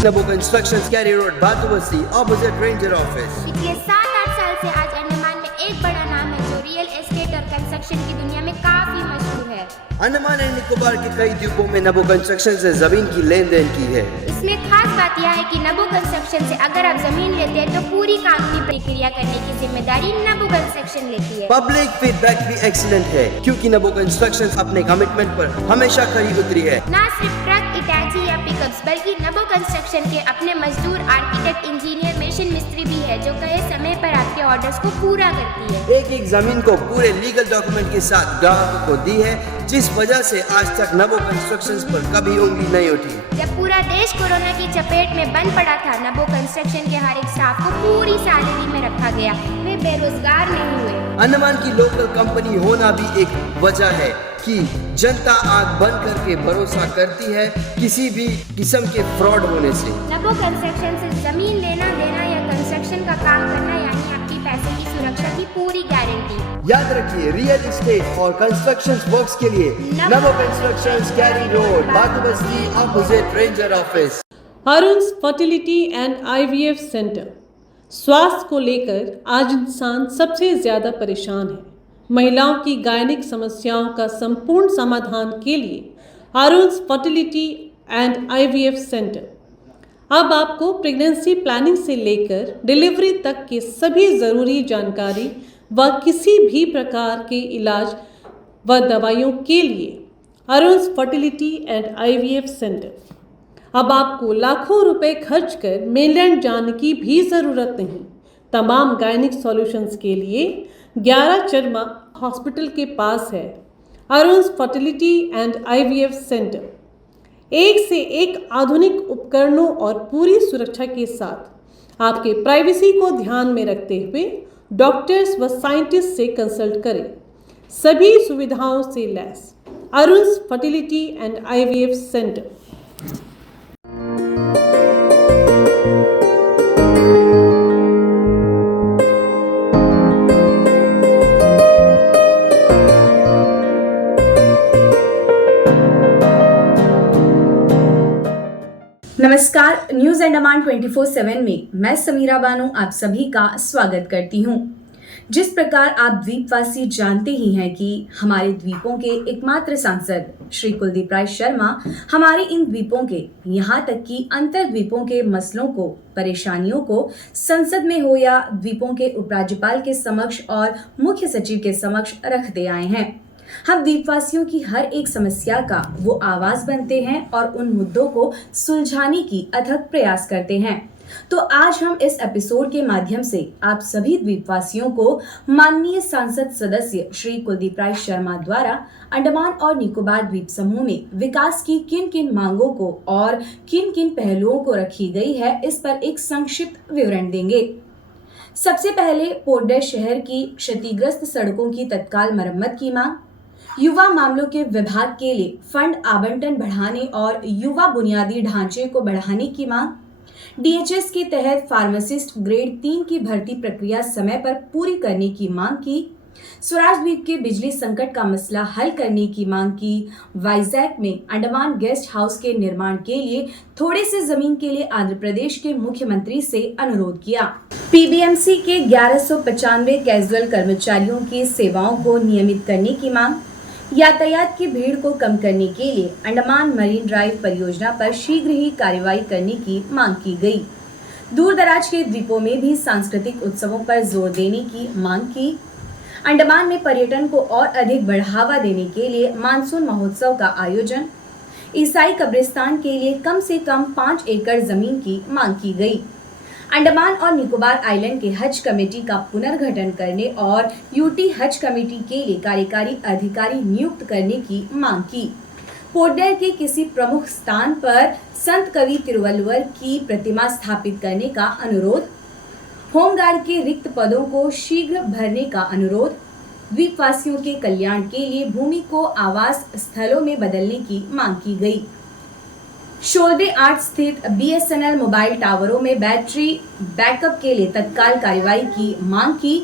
Nabo Constructions, Cary Road, Bhatubasti, opposite Ranger Office. पिछले 7-8 साल से आज अंडमान में एक बड़ा नाम है जो रियल एस्टेट और कंस्ट्रक्शन की दुनिया में काफी मशहूर है। अंडमान एंड निकोबार के कई द्वीपों में नबो कंस्ट्रक्शन से जमीन की लेन देन की है। इसमें खास बात यह है कि नबो कंस्ट्रक्शन से अगर आप जमीन लेते हैं तो पूरी कानूनी प्रक्रिया करने की जिम्मेदारी नबो कंस्ट्रक्शन लेती है। पब्लिक फीडबैक भी एक्सीलेंट है क्योंकि नबो कंस्ट्रक्शन अपने कमिटमेंट पर हमेशा खरी उतरी है। न सिर्फ ट्रक, इटाची या पिकअप्स बल्कि नबो कंस्ट्रक्शन के अपने मजदूर, आर्किटेक्ट, इंजीनियर, मशीन मिस्त्री भी है जो कहे समय पर आपके ऑर्डर्स को पूरा करती है। एक एक जमीन को पूरे लीगल डॉक्यूमेंट के साथ ग्राहकों को दी है, जिस वजह से आज तक नबो कंस्ट्रक्शंस पर कभी उंगली नहीं उठी। जब पूरा देश कोरोना की चपेट में बंद पड़ा था, नबो कंस्ट्रक्शन के हर एक स्टाफ को पूरी सैलरी में रखा गया। वे बेरोजगार नहीं हुए। अंडमान की लोकल कंपनी होना भी एक वजह है कि जनता आंख बंद करके भरोसा करती है किसी भी किस्म के फ्रॉड होने से। नबो कंस्ट्रक्शन से जमीन लेना देना या कंस्ट्रक्शन का काम करना यानी आपकी पैसे की सुरक्षा की पूरी गारंटी। याद रखिए, रियल एस्टेट और कंस्ट्रक्शन वर्क्स के लिए नबो कंस्ट्रक्शंस, कैरी रोड, बातुबस्ती, opposite ranger office. Arun's fertility and IVF centre. स्वास्थ्य को लेकर आज इंसान सबसे ज़्यादा परेशान है। महिलाओं की गायनिक समस्याओं का संपूर्ण समाधान के लिए अरुण्स फर्टिलिटी एंड आईवीएफ सेंटर अब आपको प्रेगनेंसी प्लानिंग से लेकर डिलीवरी तक की सभी ज़रूरी जानकारी व किसी भी प्रकार के इलाज व दवाइयों के लिए अरुण्स फर्टिलिटी एंड आईवीएफ सेंटर। अब आपको लाखों रुपए खर्च कर मेनलैंड जाने की भी ज़रूरत नहीं। तमाम गायनिक सॉल्यूशंस के लिए 11 चरमा हॉस्पिटल के पास है अरुण्स फर्टिलिटी एंड आईवीएफ सेंटर। एक से एक आधुनिक उपकरणों और पूरी सुरक्षा के साथ आपके प्राइवेसी को ध्यान में रखते हुए डॉक्टर्स व साइंटिस्ट से कंसल्ट करें। सभी सुविधाओं से lace अरुण्स fertility and IVF centre. नमस्कार, न्यूज अंडमान 24/7 में मैं समीरा बानो आप सभी का स्वागत करती हूं। जिस प्रकार आप द्वीपवासी जानते ही हैं कि हमारे द्वीपों के एकमात्र सांसद श्री कुलदीप राय शर्मा हमारे इन द्वीपों के यहाँ तक कि अंतर द्वीपों के मसलों को, परेशानियों को संसद में हो या द्वीपों के उपराज्यपाल के समक्ष और मुख्य सचिव के समक्ष रखते आए हैं। हम द्वीपवासियों की हर एक समस्या का वो आवाज बनते हैं और उन मुद्दों को सुलझाने की अथक प्रयास करते हैं। तो आज हम इस एपिसोड के माध्यम से आप सभी द्वीपवासियों को माननीय सांसद सदस्य श्री कुलदीप राय शर्मा द्वारा अंडमान और निकोबार द्वीप समूह में विकास की किन किन मांगों को और किन किन पहलुओं को रखी गई है, इस पर एक संक्षिप्त विवरण देंगे। सबसे पहले पोर्टडर शहर की क्षतिग्रस्त सड़कों की तत्काल मरम्मत की मांग, युवा मामलों के विभाग के लिए फंड आवंटन बढ़ाने और युवा बुनियादी ढांचे को बढ़ाने की मांग, डीएचएस के तहत फार्मासिस्ट ग्रेड 3 की भर्ती प्रक्रिया समय पर पूरी करने की मांग की, स्वराज द्वीप के बिजली संकट का मसला हल करने की मांग की, वाइजैक में अंडमान गेस्ट हाउस के निर्माण के लिए थोड़े से जमीन के लिए आंध्र प्रदेश के मुख्यमंत्री से अनुरोध किया, पीबीएमसी के 1195 कैजुअल कर्मचारियों की सेवाओं को नियमित करने की मांग, यातायात की भीड़ को कम करने के लिए अंडमान मरीन ड्राइव परियोजना पर शीघ्र ही कार्रवाई करने की मांग की गई, दूर दराज के द्वीपों में भी सांस्कृतिक उत्सवों पर जोर देने की मांग की, अंडमान में पर्यटन को और अधिक बढ़ावा देने के लिए मानसून महोत्सव का आयोजन, ईसाई कब्रिस्तान के लिए कम से कम 5 एकड़ जमीन की मांग की गई, अंडमान और निकोबार आइलैंड के हज कमेटी का पुनर्गठन करने और यूटी हज कमेटी के लिए कार्यकारी अधिकारी नियुक्त करने की मांग की, पोर्टडर के किसी प्रमुख स्थान पर संत कवि तिरुवल्लुवर की प्रतिमा स्थापित करने का अनुरोध, होमगार्ड के रिक्त पदों को शीघ्र भरने का अनुरोध, द्वीपवासियों के कल्याण के लिए भूमि को आवास स्थलों में बदलने की मांग की गई, शोल्डे 8 स्थित बीएसएनएल मोबाइल टावरों में बैटरी बैकअप के लिए तत्काल कार्रवाई की मांग की,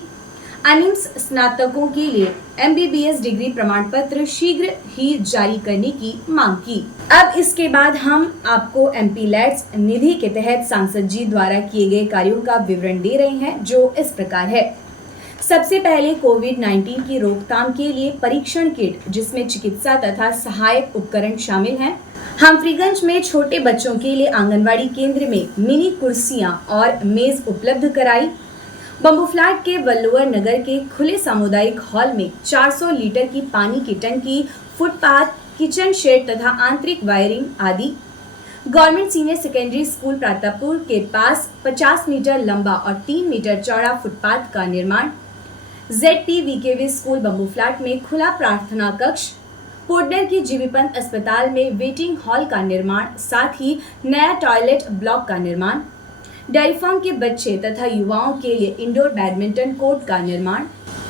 अनिम्स स्नातकों के लिए MBBS डिग्री प्रमाण पत्र शीघ्र ही जारी करने की मांग की। अब इसके बाद हम आपको MP लैट्स निधि के तहत सांसद जी द्वारा किए गए कार्यों का विवरण दे रहे हैं, जो इस प्रकार है। सबसे पहले कोविड-19 की रोकथाम के लिए परीक्षण किट, जिसमें चिकित्सा तथा सहायक उपकरण शामिल हैं। हम्फ्रीगंज में छोटे बच्चों के लिए आंगनवाड़ी केंद्र में मिनी कुर्सियां और मेज उपलब्ध कराई। बम्बूफ्लैट के वल्लुवर नगर के खुले सामुदायिक हॉल में 400 लीटर की पानी की टंकी, फुटपाथ, किचन शेड तथा आंतरिक वायरिंग आदि। गवर्नमेंट सीनियर सेकेंडरी स्कूल प्रातापुर के पास 50 मीटर लंबा और 3 मीटर चौड़ा फुटपाथ का निर्माण। ZPVKV स्कूल बम्बूफ्लैट में खुला प्रार्थना कक्ष। पोर्टनर की जीबी पंत अस्पताल में वेटिंग हॉल का निर्माण, साथ ही नया टॉयलेट ब्लॉक का निर्माण। डेयरी फार्म के बच्चे तथा युवाओं के लिए इंडोर बैडमिंटन कोर्ट का निर्माण।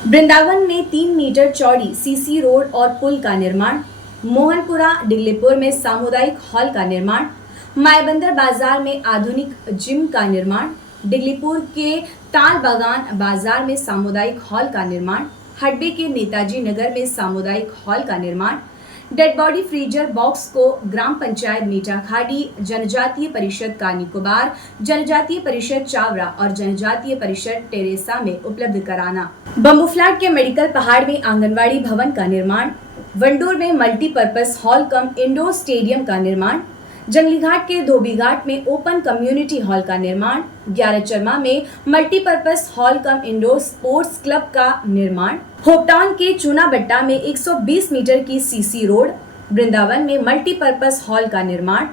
वृंदावन में 3 मीटर चौड़ी CC रोड और पुल का निर्माण। मोहनपुरा डिगलीपुर में सामुदायिक हॉल का निर्माण। मायबंदर बाजार में आधुनिक जिम का निर्माण। डिगलीपुर के ताल बागान बाजार में सामुदायिक हॉल का निर्माण। हडबे के नेताजी नगर में सामुदायिक हॉल का निर्माण। डेड बॉडी फ्रीजर बॉक्स को ग्राम पंचायत मीठाखाड़ी, जनजातीय परिषद का निकोबार, जनजातीय परिषद चावरा और जनजातीय परिषद टेरेसा में उपलब्ध कराना। बम्बूफ्लैट के मेडिकल पहाड़ में आंगनवाड़ी भवन का निर्माण। वंडूर में मल्टीपर्पज हॉल कम इंडोर स्टेडियम का निर्माण। जंगलीघाट के धोबीघाट में ओपन कम्युनिटी हॉल का निर्माण। 11 चरमा में मल्टीपर्पज हॉल कम इंडोर स्पोर्ट्स क्लब का निर्माण। होपटाउन के चूनाबट्टा में 120 मीटर की CC रोड। वृंदावन में मल्टीपर्पज हॉल का निर्माण।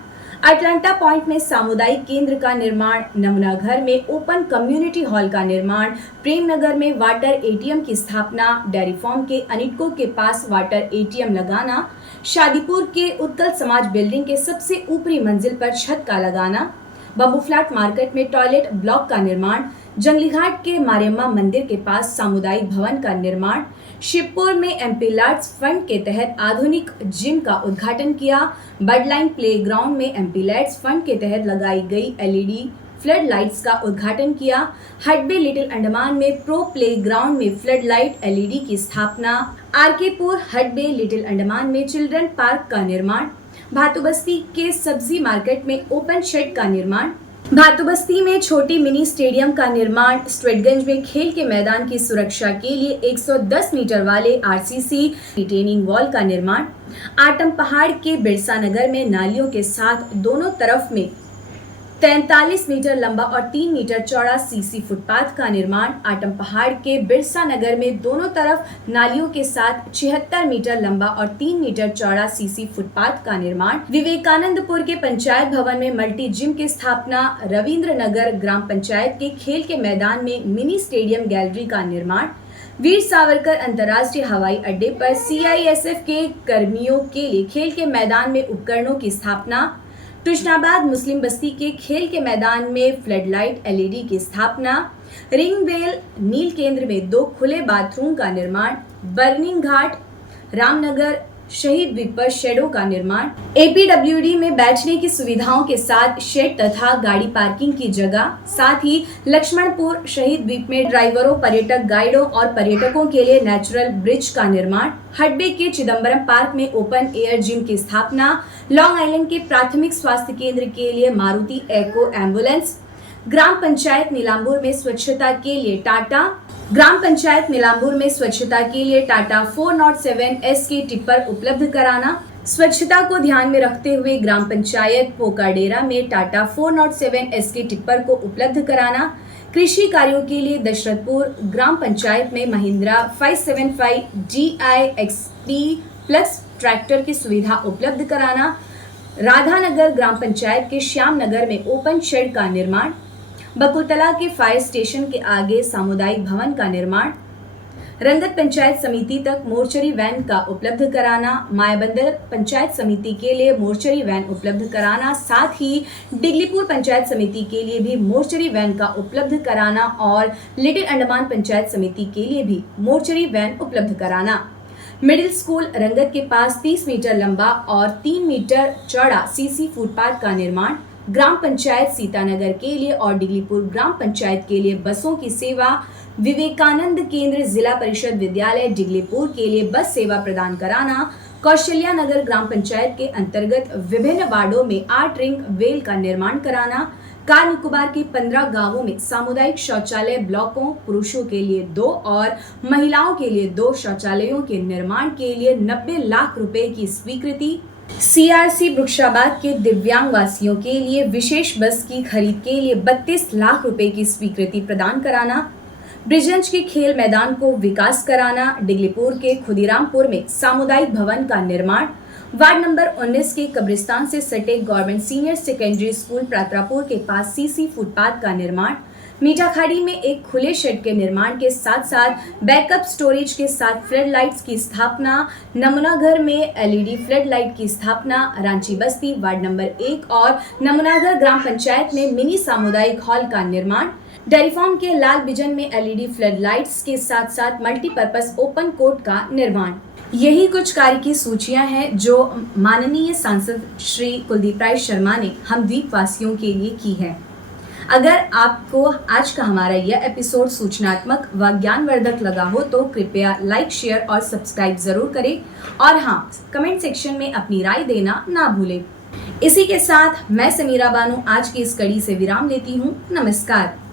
अटलांटा पॉइंट में सामुदायिक केंद्र का निर्माण। नमूनाघर में ओपन कम्युनिटी हॉल का निर्माण। प्रेमनगर में वाटर ATM की स्थापना। डेयरी फार्म के अनिटको के पास वाटर ATM लगाना। शादीपुर के उत्कल समाज बिल्डिंग के सबसे ऊपरी मंजिल पर छत का लगाना। बम्बूफ्लैट मार्केट में टॉयलेट ब्लॉक का निर्माण। जंगलीघाट के मारियम्मा मंदिर के पास सामुदायिक भवन का निर्माण। शिवपुर में MP लैट्स फंड के तहत आधुनिक जिम का उद्घाटन किया। बर्डलाइन प्लेग्राउंड में MP लैट्स फंड के तहत लगाई गई LED फ्लड लाइट्स का उद्घाटन किया। हडबे लिटिल अंडमान में प्रो प्लेग्राउंड में फ्लड लाइट LED की स्थापना। RKपुर हडबे लिटिल अंडमान में चिल्ड्रन पार्क का निर्माण। भातुबस्ती के सब्जी मार्केट में ओपन शेड का निर्माण। भातुबस्ती में छोटी मिनी स्टेडियम का निर्माण। स्ट्रेटगंज में खेल के मैदान की सुरक्षा के लिए 110 मीटर वाले RCC रिटेनिंग वॉल का निर्माण। आटम पहाड़ के बिरसा नगर में नालियों के साथ दोनों तरफ में 43 मीटर लंबा और 3 मीटर चौड़ा CC फुटपाथ का निर्माण। आटम पहाड़ के बिरसा नगर में दोनों तरफ नालियों के साथ 76 मीटर लंबा और 3 मीटर चौड़ा CC फुटपाथ का निर्माण। विवेकानंदपुर के पंचायत भवन में मल्टी जिम की स्थापना। रविंद्र नगर ग्राम पंचायत के खेल के मैदान में मिनी स्टेडियम गैलरी का निर्माण। वीर सावरकर अंतर्राष्ट्रीय हवाई अड्डे पर CISF के कर्मियों के लिए खेल के मैदान में उपकरणों की स्थापना। कृष्णाबाद मुस्लिम बस्ती के खेल के मैदान में फ्लड लाइट LED की स्थापना। रिंगवेल नील केंद्र में 2 खुले बाथरूम का निर्माण। बर्निंग घाट रामनगर शहीद द्वीप पर शेडों का निर्माण। APWD में बैठने की सुविधाओं के साथ शेड तथा गाड़ी पार्किंग की जगह। साथ ही लक्ष्मणपुर शहीद द्वीप में ड्राइवरों, पर्यटक गाइडों और पर्यटकों के लिए नेचुरल ब्रिज का निर्माण। हडबे के चिदम्बरम पार्क में ओपन एयर जिम की स्थापना। लॉन्ग आइलैंड के प्राथमिक स्वास्थ्य केंद्र के लिए मारुति एको एम्बुलेंस। ग्राम पंचायत नीलांबूर में स्वच्छता के लिए टाटा 407S के टिप्पर उपलब्ध कराना। स्वच्छता को ध्यान में रखते हुए ग्राम पंचायत पोकाडेरा में टाटा 407S के टिप्पर को उपलब्ध कराना। कृषि कार्यों के लिए दशरथपुर ग्राम पंचायत में महिंद्रा 575 DI-XT प्लस ट्रैक्टर की सुविधा उपलब्ध कराना। राधानगर ग्राम पंचायत के श्याम नगर में ओपन शेड का निर्माण। बकुलतला के फायर स्टेशन के आगे सामुदायिक भवन का निर्माण। रंगत पंचायत समिति तक मोर्चरी वैन का उपलब्ध कराना। मायाबंदर पंचायत समिति के लिए मोर्चरी वैन उपलब्ध कराना। साथ ही डिगलीपुर पंचायत समिति के लिए भी मोर्चरी वैन का उपलब्ध कराना और लिटिल अंडमान पंचायत समिति के लिए भी मोर्चरी वैन उपलब्ध कराना। मिडिल स्कूल रंगत के पास 30 मीटर लंबा और 3 मीटर चौड़ा CC फुटपाथ का निर्माण। ग्राम पंचायत सीतानगर के लिए और डिगलीपुर ग्राम पंचायत के लिए बसों की सेवा। विवेकानंद केंद्र जिला परिषद विद्यालय डिगलीपुर के लिए बस सेवा प्रदान कराना, कौशल्या नगर ग्राम पंचायत के अंतर्गत विभिन्न वार्डों में 8 रिंग वेल का निर्माण कराना, कार निकोबार के 15 गांवों में सामुदायिक शौचालय ब्लॉकों, पुरुषों के लिए 2 और महिलाओं के लिए 2 शौचालयों के निर्माण के लिए 90 लाख रुपए की स्वीकृति, CRC वृक्षाबाद के दिव्यांग वासियों के लिए विशेष बस की खरीद के लिए 32 लाख रुपए की स्वीकृति प्रदान कराना, ब्रिजगंज के खेल मैदान को विकास कराना, डिगलीपुर के खुदीरामपुर में सामुदायिक भवन का निर्माण, वार्ड नंबर 19 के कब्रिस्तान से सटे गवर्नमेंट सीनियर सेकेंडरी स्कूल प्रात्रापुर के पास CC फुटपाथ का निर्माण, मीठाखाड़ी में एक खुले शेड के निर्माण के साथ साथ बैकअप स्टोरेज के साथ फ्लड लाइट्स की स्थापना, नमूना घर में LED फ्लड लाइट की स्थापना, रांची बस्ती वार्ड नंबर 1 और नमूनाघर ग्राम पंचायत में मिनी सामुदायिक हॉल का निर्माण, डेयरी फार्म के लाल बिजन में LED फ्लड लाइट्स के साथ साथ मल्टीपर्पज ओपन कोर्ट का निर्माण। यही कुछ कार्य की सूचियां हैं जो माननीय सांसद श्री कुलदीप राय शर्मा ने हम द्वीपवासियों के लिए की है। अगर आपको आज का हमारा यह एपिसोड सूचनात्मक व ज्ञानवर्धक लगा हो तो कृपया लाइक, शेयर और सब्सक्राइब जरूर करें और हाँ, कमेंट सेक्शन में अपनी राय देना ना भूलें। इसी के साथ मैं समीरा बानू आज की इस कड़ी से विराम लेती हूँ। नमस्कार।